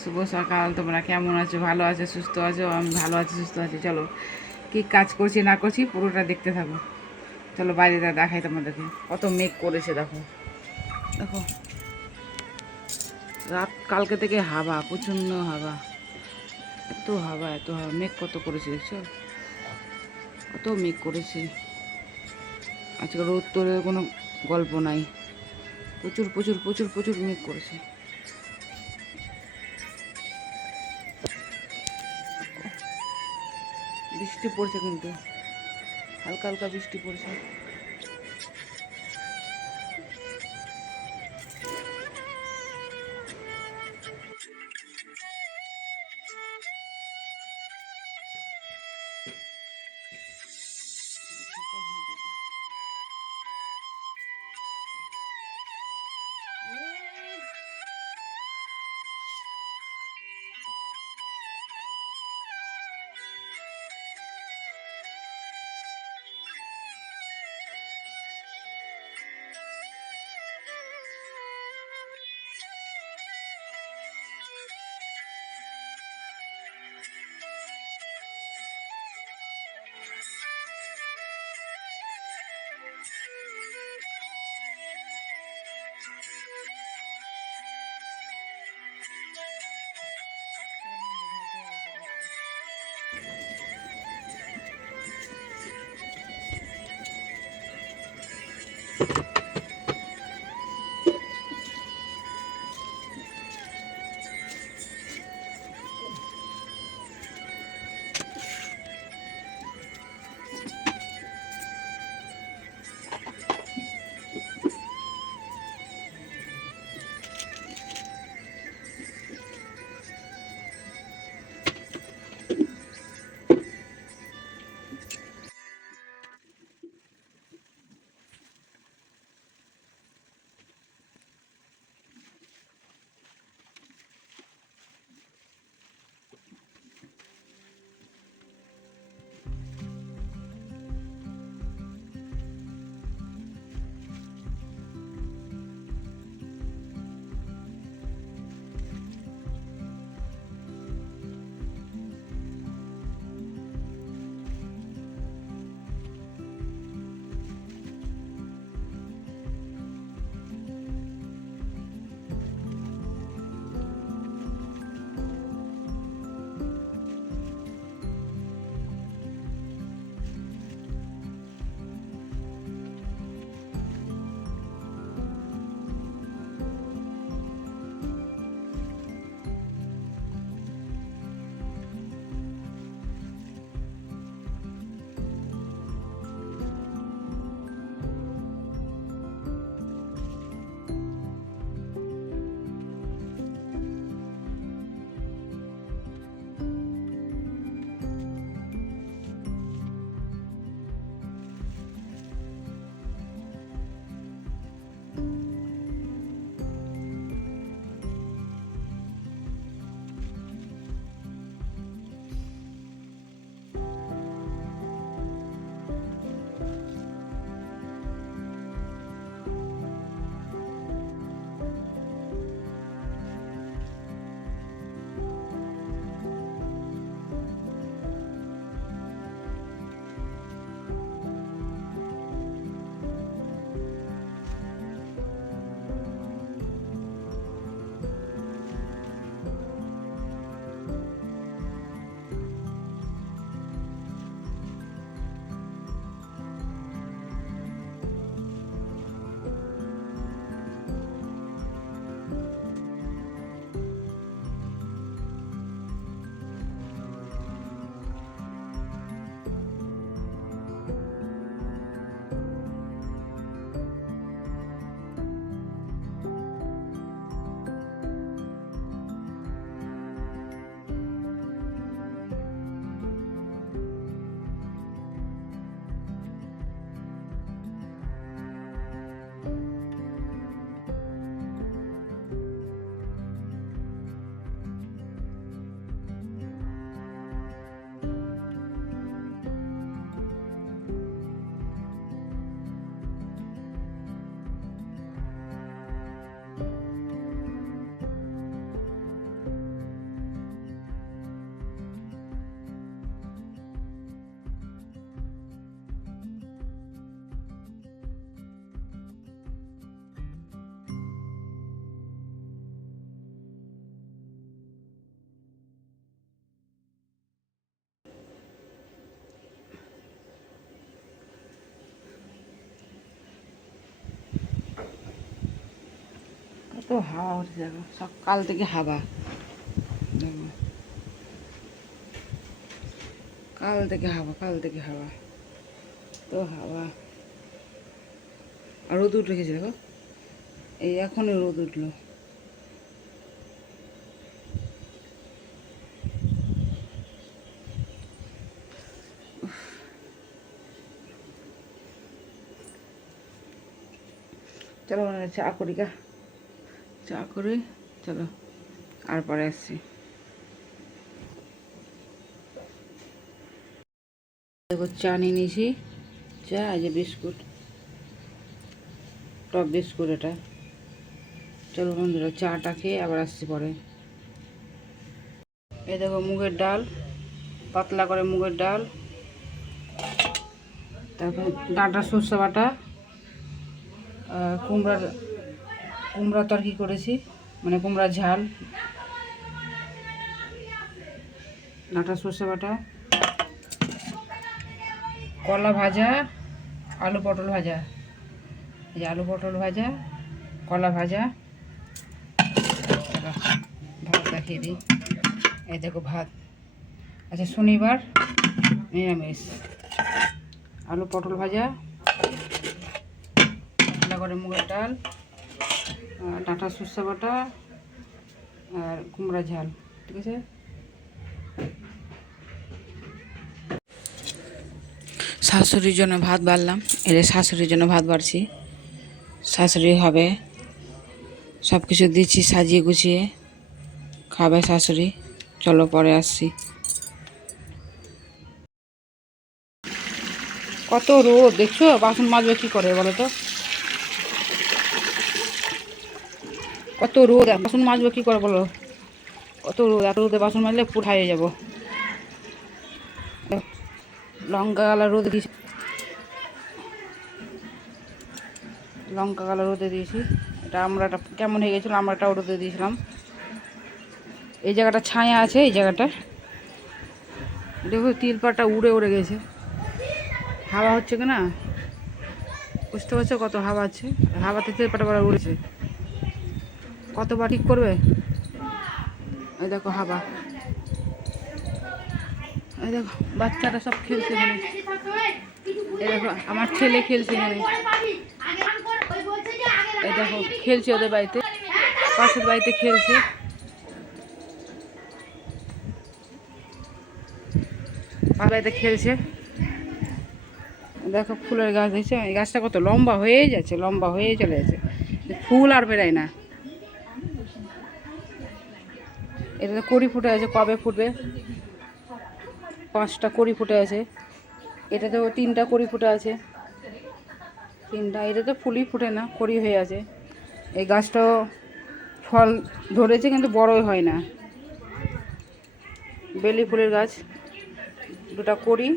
শুভ সকাল। তোমরা কেমন আছো? ভালো আছো? সুস্থ আছো? আমি ভালো আছি, সুস্থ আছি। চলো, কি কাজ করছি, না করছি, পুরোটা দেখতে থাকো। চলো, বাইরেটা দেখাই তোমাদেরকে। কত মেঘ করেছে, দেখো। দেখো। রাত কালকে থেকে হাওয়া, প্রচণ্ড হাওয়া। এত হাওয়া এত হাওয়া। মেঘ কত করেছে, দেখছ? কত মেঘ করেছে। আজকে রোদ তোরের কোনো গল্প নাই। প্রচুর প্রচুর প্রচুর প্রচুর মেঘ করেছে। বৃষ্টি পড়ছে কিন্তু। হালকা হালকা বৃষ্টি পড়ছে। কত হাওয়া হচ্ছে দেখো সকাল থেকে হাওয়া। কাল থেকে হাওয়া, কাল থেকে হাওয়া। তো হাওয়া। আর রোদ উঠে গেছে দেখো। এই এখনই রোদ উঠল। চলো মানে করি গা চা করে, চলো আর পরে আসছি। দেখো, চা নিয়ে নিয়েছি। চা যে বিস্কুট টপ বিস্কুট এটা। চলো বন্ধুরা, চাটা খেয়ে আবার আসছি পরে। এই দেখো, মুগের ডাল, পাতলা করে মুগের ডাল। তারপর ডাঁটা সর্ষে বাটা কুমড়ার কুমড়া তরকি করেছি মানে কুমড়ার ঝাল। ডাঁটা সর্ষে বাটা, কলা ভাজা, আলু পটল ভাজা। এই যে আলু পটল ভাজা, কলা ভাজা। ভাত দেখিয়ে দিই। এই দেখো ভাত। আচ্ছা শনিবার নিরামিষ। আলু পটল ভাজা করে মুগের ডাল ডাঁটা সর্ষে বাটা আর কুমড়া ঝাল, ঠিক আছে? শাশুড়ির জন্য ভাত বাড়লাম এর শাশুড়ির জন্য ভাত বাড়ছি। শাশুড়ি হবে সব কিছু দিচ্ছি, সাজিয়ে গুছিয়ে। খাবে শাশুড়ি, চলো পরে আসছি। কত রোদ, দেখছ? বাসন মাজবে কি করে বলো তো? কত রোদ বাসন মাজবে কি করে বলো? কত রোদ, এত রোদে বাসন মাজলে পুরো হারিয়ে যাব। লঙ্কা গালা রোদে দিয়েছি। লঙ্কা গালা রোদে দিয়েছি। এটা আমরাটা কেমন হয়ে গেছিল, আমরাটাও রোদে দিয়েছিলাম। এই জায়গাটা ছায়া আছে, এই জায়গাটা। দেখো তিলপাটা উড়ে উড়ে গেছে। হাওয়া হচ্ছে কি না বুঝতে পারছ কত হাওয়া আছে? হাওয়াতে তিলপাটা বড় উড়েছে। কতবার ঠিক করবে? এই দেখো হাবা। এই দেখো, বাচ্চারা সব খেলছে এখানে। এই দেখো, আমার ছেলে খেলছে এখানে। এই দেখো, খেলছে ওদের বাড়িতে। পাশের বাড়িতে খেলছে। বাড়িতে খেলছে। দেখো, ফুলের গাছ, দেখছ? এই গাছটা কত লম্বা হয়ে যাচ্ছে, লম্বা হয়ে চলে যাচ্ছে। ফুল আর বেরোয় না। এটাতে কড়ি ফুটে আছে, কবে ফুটবে? পাঁচটা কড়ি ফুটে আছে। এটাতেও তিনটা কড়ি ফুটে আছে। তিনটা, এটাতে ফুলই ফুটে না, কড়ি হয়ে আছে। এই গাছটাও ফল ধরেছে, কিন্তু বড়ই হয় না। বেলি ফুলের গাছ, দুটা কড়ি,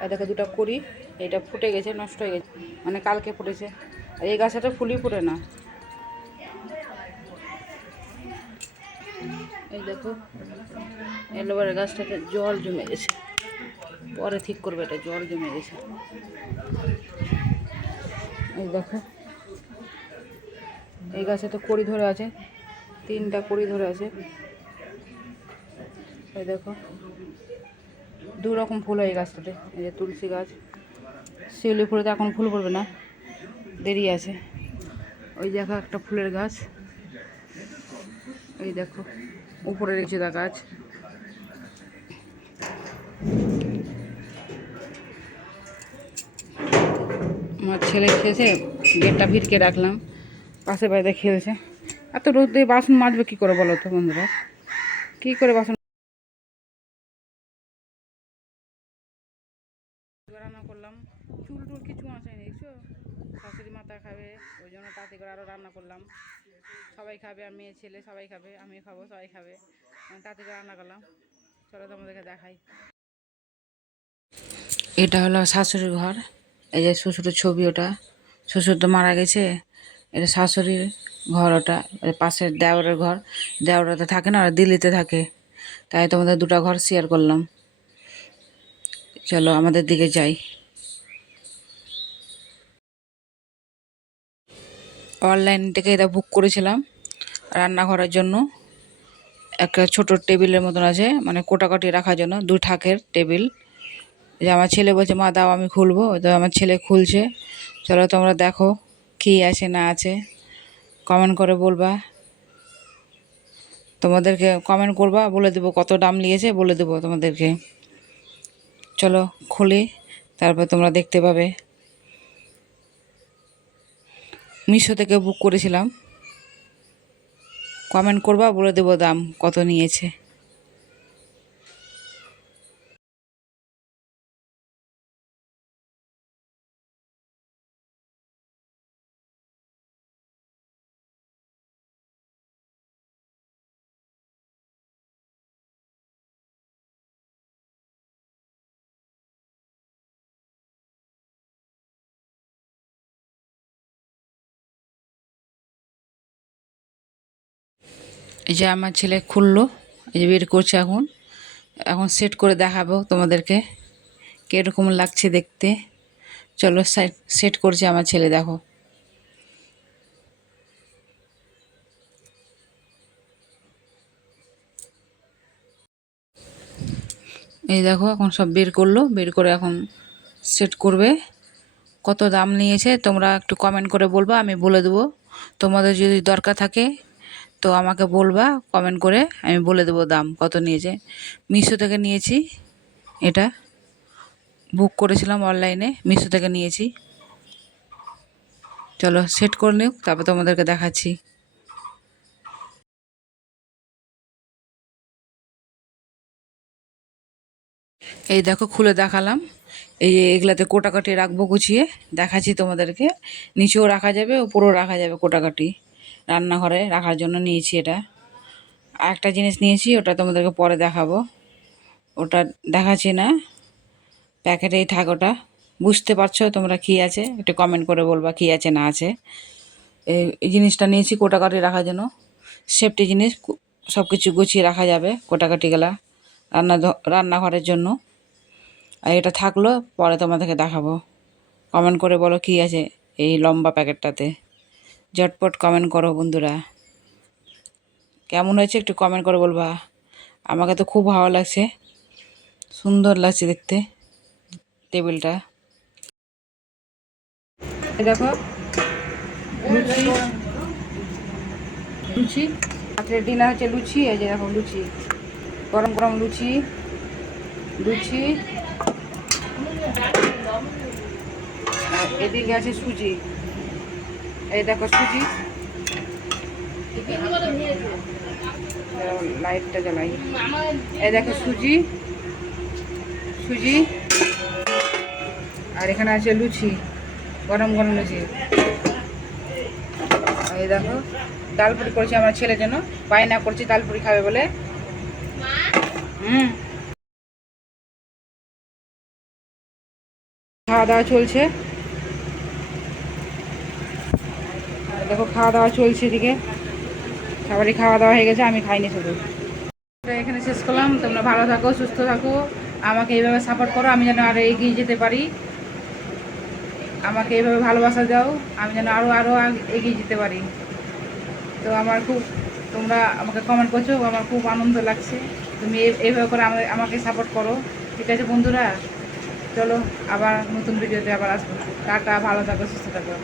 আর দেখো দুটা কড়ি এটা ফুটে গেছে, নষ্ট হয়ে গেছে মানে কালকে ফুটেছে। আর এই গাছটা ফুলই ফুটে না। এই দেখো এলোভেরা গাছটাতে জল জমে গেছে। পরে ঠিক করবে এটা, জল জমে গেছে। এই দেখো, এই গাছে তো কড়ি ধরে আছে, তিনটা কড়ি ধরে আছে। এই দেখো দু রকম ফুল হয় এই গাছটাতে, এই যে তুলসী গাছ। শিউলি ফুলে তো এখন ফুল পড়বে না, দেরি আছে। ওই দেখো একটা ফুলের গাছ। এই দেখো উপরে দা গাছ। আমার ছেলে খেয়েছে, গেটটা ভিড়কে রাখলাম পাশে বাইরে খেলছে এত দিয়ে বাসন মাজবে কী করে বলো তো বন্ধুরা? কী করে বাসন রান্না করলাম চুল টুল কিছু আসেনি দেখছ শাশুড়ি মাথা খাবে ওই জন্য তাতে করে আরও রান্না করলাম। সবাই খাবে আর মেয়ে, ছেলে সবাই খাবে, আমিও খাব, সবাই খাবে। আমি তাতে করে রান্না করলাম। চলো তোমাদেরকে দেখাই। এটা হলো শাশুড়ির ঘর। এই যে শ্বশুরের ছবি ওটা। শ্বশুর তো মারা গেছে। এটা শাশুড়ির ঘর ওটা। পাশের দেওরের ঘর। দেওরা তো থাকে না, ওরা দিল্লিতে থাকে। তাই তোমাদের দুটো ঘর শেয়ার করলাম। চলো আমাদের দিকে যাই। অনলাইন থেকে এটা বুক করেছিলাম রান্না করার জন্য। একটা ছোট টেবিলের মতন আছে মানে কোটাকাটি রাখার জন্য, দু ঠাকের টেবিল যে আমার ছেলে বলছে, মা, দাও, আমি খুলবো। তো আমার ছেলে খুলছে। চলো, তোমরা দেখো কী আছে, না আছে। কমেন্ট করে বলবা। তোমাদেরকে কমেন্ট করবা, বলে দেবো কত দাম নিয়েছে, বলে দেবো তোমাদেরকে। চলো, খুলি, তারপর তোমরা দেখতে পাবে। মিশো থেকে বুক করেছিলাম। কমেন্ট করবা বলে দেবো দাম কত নিয়েছে। এই যে আমার ছেলে খুললো, এই যে বের করছে এখন। এখন সেট করে দেখাবো তোমাদেরকে কীরকম লাগছে দেখতে। চলো সেট করছে আমার ছেলে, দেখো। এই দেখো, এখন সব বের করল, বের করে এখন সেট করবে। কত দাম নিয়েছে তোমরা একটু কমেন্ট করে বলবা, আমি বলে দেবো। তোমাদের যদি দরকার থাকে তো আমাকে বলবা কমেন্ট করে, আমি বলে দেবো দাম, কত নিয়েছে। মিশো থেকে নিয়েছি, এটা বুক করেছিলাম অনলাইনে মিশো থেকে নিয়েছি। চলো সেট করে নিও, তারপর তোমাদেরকে দেখাচ্ছি। এই দেখো, খুলে দেখালাম। এই যে এগুলাতে কোটাকাটি রাখব গুছিয়ে, দেখাচ্ছি তোমাদেরকে। নিচেও রাখা যাবে, উপরেও রাখা যাবে কোটাকাটি। রান্নাঘরে রাখার জন্য নিয়েছি এটা। একটা জিনিস নিয়েছি, ওটা তোমাদেরকে পরে দেখাবো। ওটা দেখাচ্ছি না। প্যাকেটেই থাক ওটা। বুঝতে পারছ তোমরা কী আছে? একটু কমেন্ট করে বলবা কী আছে, না আছে। এই জিনিসটা নিয়েছি কোটাকাটি রাখার জন্য। সেফটি জিনিস সব কিছু গুছিয়ে রাখা যাবে কোটাকাটিগুলা রান্না রান্নাঘরের জন্য। আর এটা থাকল, পরে তোমাদেরকে দেখাবো। কমেন্ট করে বলো কী আছে এই লম্বা প্যাকেটটাতে। ঝটপট কমেন্ট করো বন্ধুরা। কেমন হয়েছে একটু কমেন্ট করে বলবা। আমাকে তো খুব ভালো লাগছে। সুন্দর লাগছে দেখতে। টেবিলটা। দেখো। লুচি। লুচি। রাত্রে ডিনার হচ্ছে লুচি, এই যে দেখো লুচি। গরম গরম লুচি। লুচি। এদিকে আছে সুজি। এই দেখো সুজি। লাইটটা জ্বালাই। এই দেখো সুজি। সুজি। আর এখানে আছে লুচি, গরম গরম লুচি। এই দেখো ডালপুরি করেছি আমার ছেলের জন্য। বায়না করছি ডালপুরি খাবে বলে। হুম। খাওয়া দাওয়া চলছে। দেখো খাওয়া দাওয়া চলছে এদিকে। সবারই খাওয়া দাওয়া হয়ে গেছে, আমি খাইনি শুধু। এখানে শেষ করলাম। তোমরা ভালো থাকো, সুস্থ থাকো। আমাকে এইভাবে সাপোর্ট করো, আমি যেন আরও এগিয়ে যেতে পারি। আমাকে এইভাবে ভালোবাসা দাও, আমি যেন আরও আরও এগিয়ে যেতে পারি। তো আমার খুব, তোমরা আমাকে কমেন্ট করছ, আমার খুব আনন্দ লাগছে। তুমি এইভাবে করে আমাকে সাপোর্ট করো। ঠিক আছে বন্ধুরা? চলো, আবার নতুন ভিডিওতে আবার আসব। টাটা, ভালো থাকো, সুস্থ থাকো।